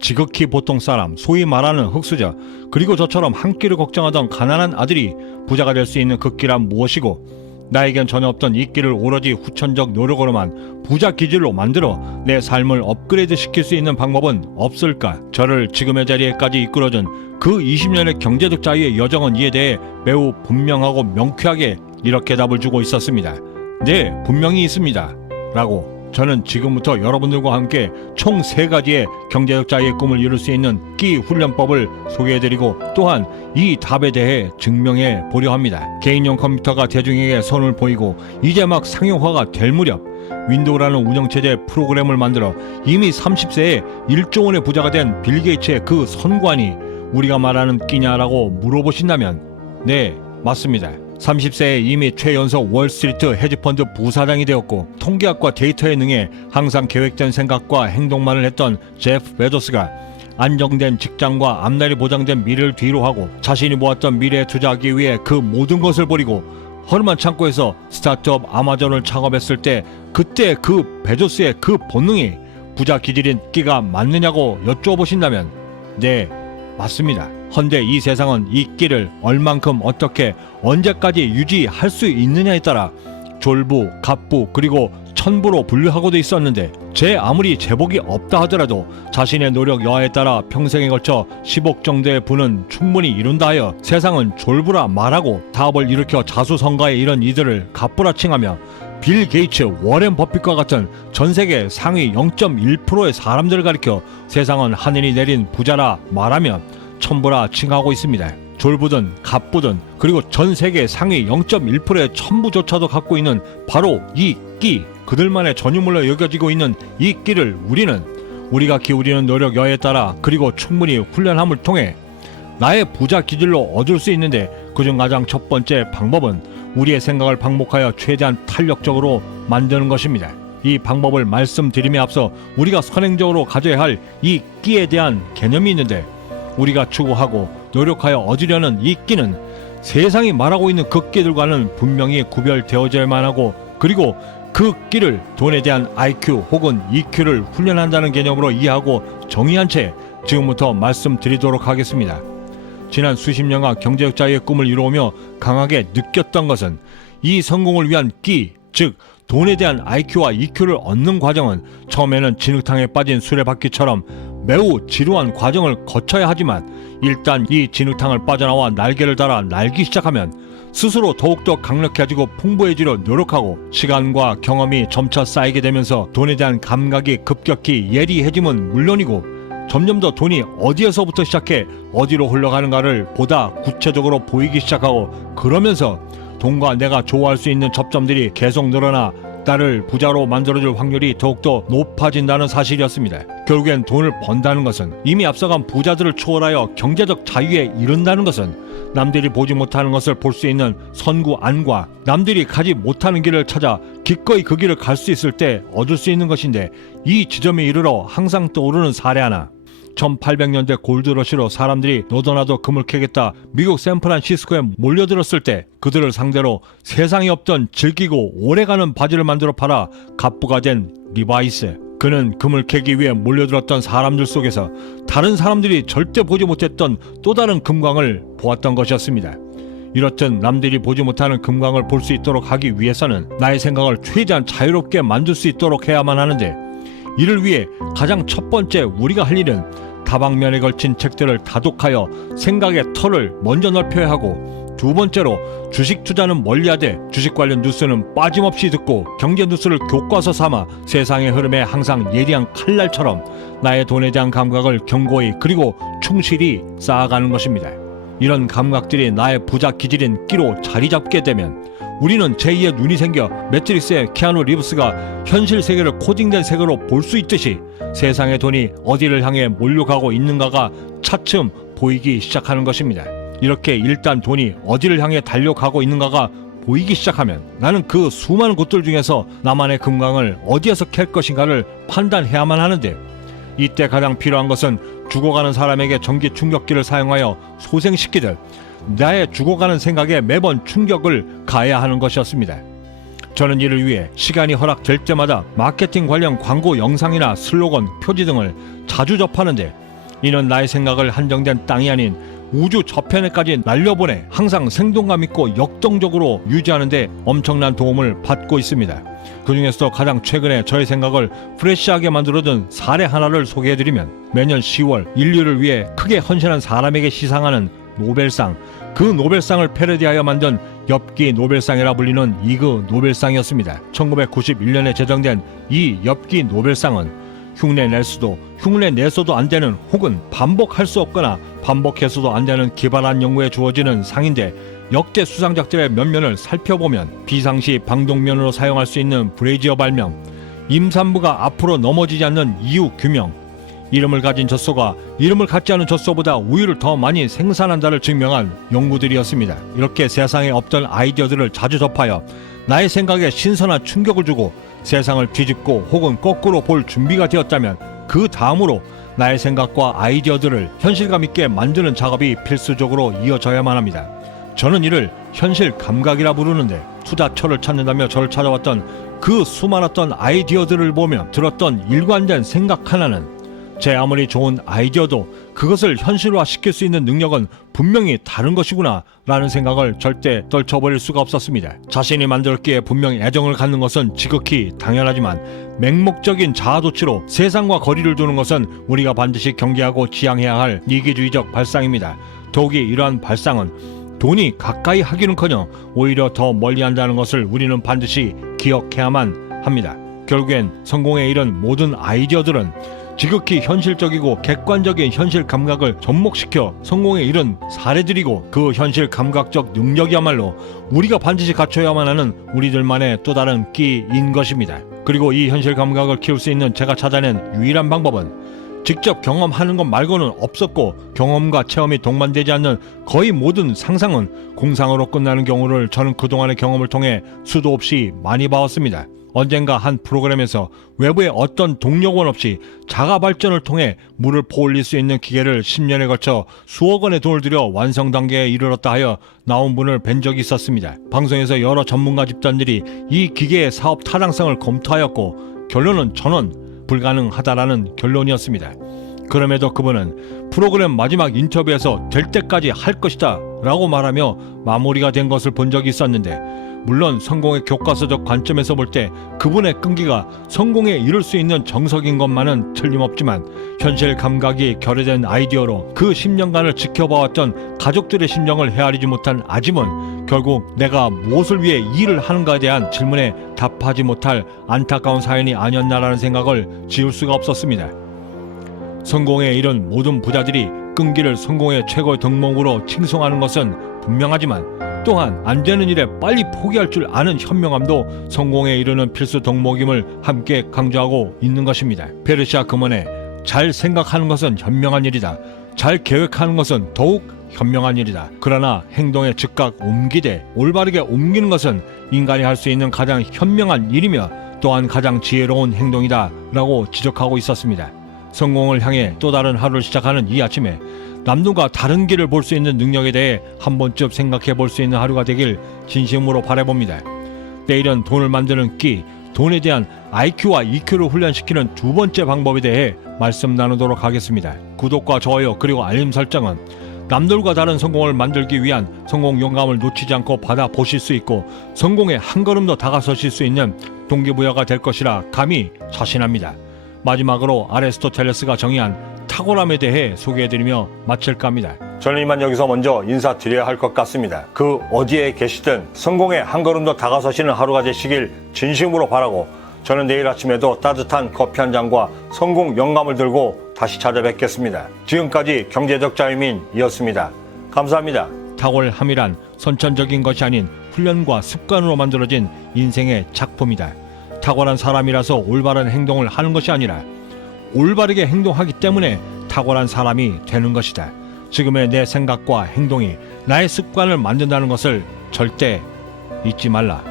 지극히 보통 사람, 소위 말하는 흙수저, 그리고 저처럼 한 끼를 걱정하던 가난한 아들이 부자가 될 수 있는 그 길은 무엇이고, 나에겐 전혀 없던 이 길을 오로지 후천적 노력으로만 부자 기질로 만들어 내 삶을 업그레이드 시킬 수 있는 방법은 없을까? 저를 지금의 자리에까지 이끌어준 그 20년의 경제적 자유의 여정은 이에 대해 매우 분명하고 명쾌하게 이렇게 답을 주고 있었습니다. 네, 분명히 있습니다. 라고. 저는 지금부터 여러분들과 함께 총 3가지의 경제적 자유의 꿈을 이룰 수 있는 끼 훈련법을 소개해드리고 또한 이 답에 대해 증명해 보려 합니다. 개인용 컴퓨터가 대중에게 선을 보이고 이제 막 상용화가 될 무렵 윈도우라는 운영체제 프로그램을 만들어 이미 30세에 1조 원의 부자가 된 빌 게이츠의 그 선관이 우리가 말하는 끼냐라고 물어보신다면 네, 맞습니다. 30세에 이미 최연소 월스트리트 헤지펀드 부사장이 되었고 통계학과 데이터에 능해 항상 계획된 생각과 행동만을 했던 제프 베조스가 안정된 직장과 앞날이 보장된 미래를 뒤로하고 자신이 모았던 미래에 투자하기 위해 그 모든 것을 버리고 허름한 창고에서 스타트업 아마존을 창업했을 때 그때 그 베조스의 그 본능이 부자 기질인 끼가 맞느냐고 여쭈어보신다면 네, 맞습니다. 헌데 이 세상은 이 끼를 얼만큼 어떻게 언제까지 유지할 수 있느냐에 따라 졸부, 갑부 그리고 천부로 분류하고도 있었는데 제 아무리 제복이 없다 하더라도 자신의 노력 여하에 따라 평생에 걸쳐 10억 정도의 부는 충분히 이룬다 하여 세상은 졸부라 말하고 사업을 일으켜 자수성가에 이른 이들을 갑부라 칭하며 빌 게이츠, 워렌 버핏과 같은 전세계 상위 0.1%의 사람들을 가리켜 세상은 하늘이 내린 부자라 말하며 천부라 칭하고 있습니다. 졸부든 갑부든 그리고 전세계 상위 0.1%의 천부조차도 갖고 있는 바로 이 끼, 그들만의 전유물로 여겨지고 있는 이 끼를 우리가 기울이는 노력 여하에 따라 그리고 충분히 훈련함을 통해 나의 부자 기질로 얻을 수 있는데 그중 가장 첫 번째 방법은 우리의 생각을 방목하여 최대한 탄력적으로 만드는 것입니다. 이 방법을 말씀드림에 앞서 우리가 선행적으로 가져야 할 이 끼에 대한 개념이 있는데 우리가 추구하고 노력하여 얻으려는 이 끼는 세상이 말하고 있는 그 끼들과는 분명히 구별되어져야만 하고 그리고 그 끼를 돈에 대한 IQ 혹은 EQ를 훈련한다는 개념으로 이해하고 정의한 채 지금부터 말씀드리도록 하겠습니다. 지난 수십 년간 경제적 자유의 꿈을 이루어오며 강하게 느꼈던 것은 이 성공을 위한 끼, 즉 돈에 대한 IQ와 EQ를 얻는 과정은 처음에는 진흙탕에 빠진 수레바퀴처럼 매우 지루한 과정을 거쳐야 하지만 일단 이 진흙탕을 빠져나와 날개를 달아 날기 시작하면 스스로 더욱더 강력해지고 풍부해지려 노력하고 시간과 경험이 점차 쌓이게 되면서 돈에 대한 감각이 급격히 예리해짐은 물론이고 점점 더 돈이 어디에서부터 시작해 어디로 흘러가는가를 보다 구체적으로 보이기 시작하고 그러면서 돈과 내가 좋아할 수 있는 접점들이 계속 늘어나 나를 부자로 만들어줄 확률이 더욱더 높아진다는 사실이었습니다. 결국엔 돈을 번다는 것은 이미 앞서간 부자들을 초월하여 경제적 자유에 이른다는 것은 남들이 보지 못하는 것을 볼 수 있는 선구 안과 남들이 가지 못하는 길을 찾아 기꺼이 그 길을 갈 수 있을 때 얻을 수 있는 것인데 이 지점에 이르러 항상 떠오르는 사례 하나. 1800년대 골드러시로 사람들이 너도나도 금을 캐겠다 미국 샌프란시스코에 몰려들었을 때 그들을 상대로 세상에 없던 질기고 오래가는 바지를 만들어 팔아 갑부가 된 리바이스. 그는 금을 캐기 위해 몰려들었던 사람들 속에서 다른 사람들이 절대 보지 못했던 또 다른 금광을 보았던 것이었습니다. 이렇듯 남들이 보지 못하는 금광을 볼 수 있도록 하기 위해서는 나의 생각을 최대한 자유롭게 만들 수 있도록 해야만 하는데 이를 위해 가장 첫 번째 우리가 할 일은 다방면에 걸친 책들을 다독하여 생각의 털을 먼저 넓혀야 하고 두 번째로 주식 투자는 멀리하되 주식 관련 뉴스는 빠짐없이 듣고 경제 뉴스를 교과서 삼아 세상의 흐름에 항상 예리한 칼날처럼 나의 돈에 대한 감각을 견고히 그리고 충실히 쌓아가는 것입니다. 이런 감각들이 나의 부자 기질인 끼로 자리 잡게 되면 우리는 제2의 눈이 생겨 매트릭스의 키아누 리브스가 현실 세계를 코딩된 세계로 볼 수 있듯이 세상의 돈이 어디를 향해 몰려가고 있는가가 차츰 보이기 시작하는 것입니다. 이렇게 일단 돈이 어디를 향해 달려가고 있는가가 보이기 시작하면 나는 그 수많은 곳들 중에서 나만의 금광을 어디에서 캘 것인가를 판단해야만 하는데 이때 가장 필요한 것은 죽어가는 사람에게 전기 충격기를 사용하여 소생시키듯 나의 죽어가는 생각에 매번 충격을 가해야 하는 것이었습니다. 저는 이를 위해 시간이 허락될 때마다 마케팅 관련 광고 영상이나 슬로건, 표지 등을 자주 접하는데 이는 나의 생각을 한정된 땅이 아닌 우주 저편에까지 날려보내 항상 생동감 있고 역동적으로 유지하는데 엄청난 도움을 받고 있습니다. 그 중에서도 가장 최근에 저의 생각을 프레시하게 만들어준 사례 하나를 소개해드리면, 매년 10월 인류를 위해 크게 헌신한 사람에게 시상하는 노벨상, 그 노벨상을 패러디하여 만든 엽기 노벨상이라 불리는 이그 노벨상이었습니다. 1991년에 제정된 이 엽기 노벨상은 흉내내서도 안 되는, 혹은 반복할 수 없거나 반복해서도 안 되는 기발한 연구에 주어지는 상인데, 역대 수상작들의 면면을 살펴보면 비상시 방독면으로 사용할 수 있는 브레이지어 발명, 임산부가 앞으로 넘어지지 않는 이유 규명, 이름을 가진 젖소가 이름을 갖지 않은 젖소보다 우유를 더 많이 생산한다를 증명한 연구들이었습니다. 이렇게 세상에 없던 아이디어들을 자주 접하여 나의 생각에 신선한 충격을 주고 세상을 뒤집고 혹은 거꾸로 볼 준비가 되었다면, 그 다음으로 나의 생각과 아이디어들을 현실감 있게 만드는 작업이 필수적으로 이어져야만 합니다. 저는 이를 현실 감각이라 부르는데, 투자처를 찾는다며 저를 찾아왔던 그 수많았던 아이디어들을 보며 들었던 일관된 생각 하나는, 제 아무리 좋은 아이디어도 그것을 현실화시킬 수 있는 능력은 분명히 다른 것이구나 라는 생각을 절대 떨쳐버릴 수가 없었습니다. 자신이 만들었기에 분명히 애정을 갖는 것은 지극히 당연하지만, 맹목적인 자아도취로 세상과 거리를 두는 것은 우리가 반드시 경계하고 지양해야 할 이기주의적 발상입니다. 더욱이 이러한 발상은 돈이 가까이 하기는커녕 오히려 더 멀리 한다는 것을 우리는 반드시 기억해야만 합니다. 결국엔 성공에 이른 모든 아이디어들은 지극히 현실적이고 객관적인 현실 감각을 접목시켜 성공에 이른 사례들이고, 그 현실 감각적 능력이야말로 우리가 반드시 갖춰야만 하는 우리들만의 또 다른 끼인 것입니다. 그리고 이 현실 감각을 키울 수 있는 제가 찾아낸 유일한 방법은 직접 경험하는 것 말고는 없었고, 경험과 체험이 동반되지 않는 거의 모든 상상은 공상으로 끝나는 경우를 저는 그동안의 경험을 통해 수도 없이 많이 봐왔습니다. 언젠가 한 프로그램에서 외부의 어떤 동력원 없이 자가 발전을 통해 물을 포올릴 수 있는 기계를 10년에 걸쳐 수억 원의 돈을 들여 완성 단계에 이르렀다 하여 나온 분을 뵌 적이 있었습니다. 방송에서 여러 전문가 집단들이 이 기계의 사업 타당성을 검토하였고, 결론은 전원 불가능하다라는 결론이었습니다. 그럼에도 그분은 프로그램 마지막 인터뷰에서 될 때까지 할 것이다 라고 말하며 마무리가 된 것을 본 적이 있었는데, 물론 성공의 교과서적 관점에서 볼 때 그분의 끈기가 성공에 이룰 수 있는 정석인 것만은 틀림없지만, 현실 감각이 결여된 아이디어로 그 10년간을 지켜봐왔던 가족들의 심정을 헤아리지 못한 아짐은 결국 내가 무엇을 위해 일을 하는가에 대한 질문에 답하지 못할 안타까운 사연이 아니었나라는 생각을 지울 수가 없었습니다. 성공에 이른 모든 부자들이 끈기를 성공의 최고의 덕목으로 칭송하는 것은 분명하지만, 또한 안 되는 일에 빨리 포기할 줄 아는 현명함도 성공에 이르는 필수 덕목임을 함께 강조하고 있는 것입니다. 페르시아 금원에 잘 생각하는 것은 현명한 일이다, 잘 계획하는 것은 더욱 현명한 일이다, 그러나 행동에 즉각 옮기되 올바르게 옮기는 것은 인간이 할 수 있는 가장 현명한 일이며 또한 가장 지혜로운 행동이다 라고 지적하고 있었습니다. 성공을 향해 또 다른 하루를 시작하는 이 아침에 남들과 다른 길을 볼 수 있는 능력에 대해 한 번쯤 생각해 볼 수 있는 하루가 되길 진심으로 바라봅니다. 내일은 돈을 만드는 끼, 돈에 대한 IQ와 EQ를 훈련시키는 두 번째 방법에 대해 말씀 나누도록 하겠습니다. 구독과 좋아요 그리고 알림 설정은 남들과 다른 성공을 만들기 위한 성공 영감을 놓치지 않고 받아보실 수 있고, 성공에 한 걸음 더 다가서실 수 있는 동기부여가 될 것이라 감히 자신합니다. 마지막으로 아리스토텔레스가 정의한 탁월함에 대해 소개해드리며 마칠까 합니다. 저는 이만 여기서 먼저 인사드려야 할 것 같습니다. 그 어디에 계시든 성공에 한 걸음 더 다가서시는 하루가 되시길 진심으로 바라고, 저는 내일 아침에도 따뜻한 커피 한 잔과 성공 영감을 들고 다시 찾아뵙겠습니다. 지금까지 경제적 자유민이었습니다. 감사합니다. 탁월함이란 선천적인 것이 아닌 훈련과 습관으로 만들어진 인생의 작품이다. 탁월한 사람이라서 올바른 행동을 하는 것이 아니라 올바르게 행동하기 때문에 탁월한 사람이 되는 것이다. 지금의 내 생각과 행동이 나의 습관을 만든다는 것을 절대 잊지 말라.